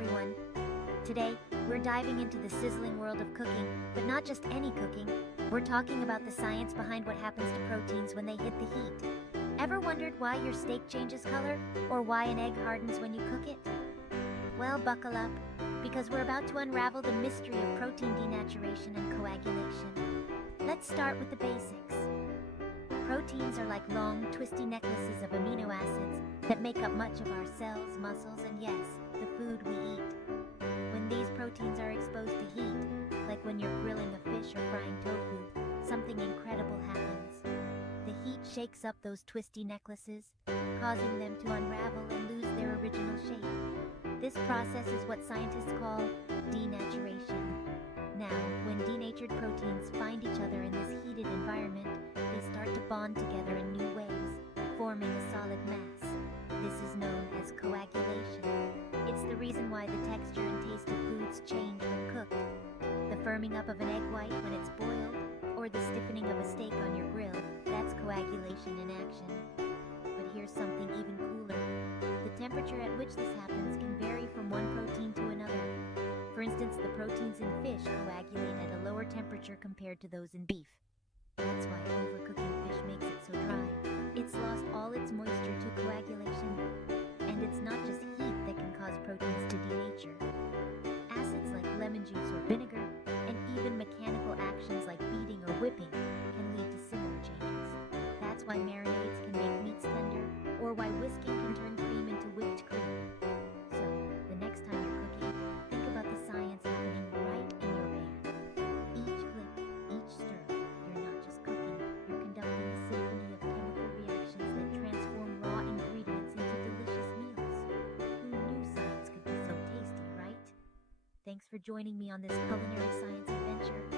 everyone. Today, we're diving into the sizzling world of cooking, but not just any cooking. We're talking about the science behind what happens to proteins when they hit the heat. Ever wondered why your steak changes color, or why an egg hardens when you cook it? Well, buckle up, because we're about to unravel the mystery of protein denaturation and coagulation. Let's start with the basics. Proteins are like long, twisty necklaces of amino acids that make up much of our cells, muscles, and yes, the food we eat. When these proteins are exposed to heat, like when you're grilling a fish or frying tofu, something incredible happens. The heat shakes up those twisty necklaces, causing them to unravel and lose their original shape. This process is what scientists call denaturation. Now, when denatured proteins find each other in this heated environment, they start to bond together in new ways, forming a solid mass. This is known as coagulation. It's the reason why the texture and taste of foods change when cooked. The firming up of an egg white when it's boiled, or the stiffening of a steak on your grill, that's coagulation in action. But here's something even cooler. The temperature at which this happens can vary from one protein to another. For instance, the proteins in fish coagulate at a lower temperature compared to those in beef. That's why overcooking fish makes it so dry. It's lost all its moisture to coagulation. And it's not just heat that can cause proteins to denature. Acids like lemon juice or vinegar, and even mechanical actions like beating or whipping, can lead to similar changes. That's why marinades can make meats tender, or why whisking can turn cream into whipped cream. So, the next time you're cooking, think about the science happening right in your pan. Each flip, each stir, you're not just cooking, you're conducting a symphony of chemical reactions that transform raw ingredients into delicious meals. Who knew science could be so tasty, right? Thanks for joining me on this culinary science adventure.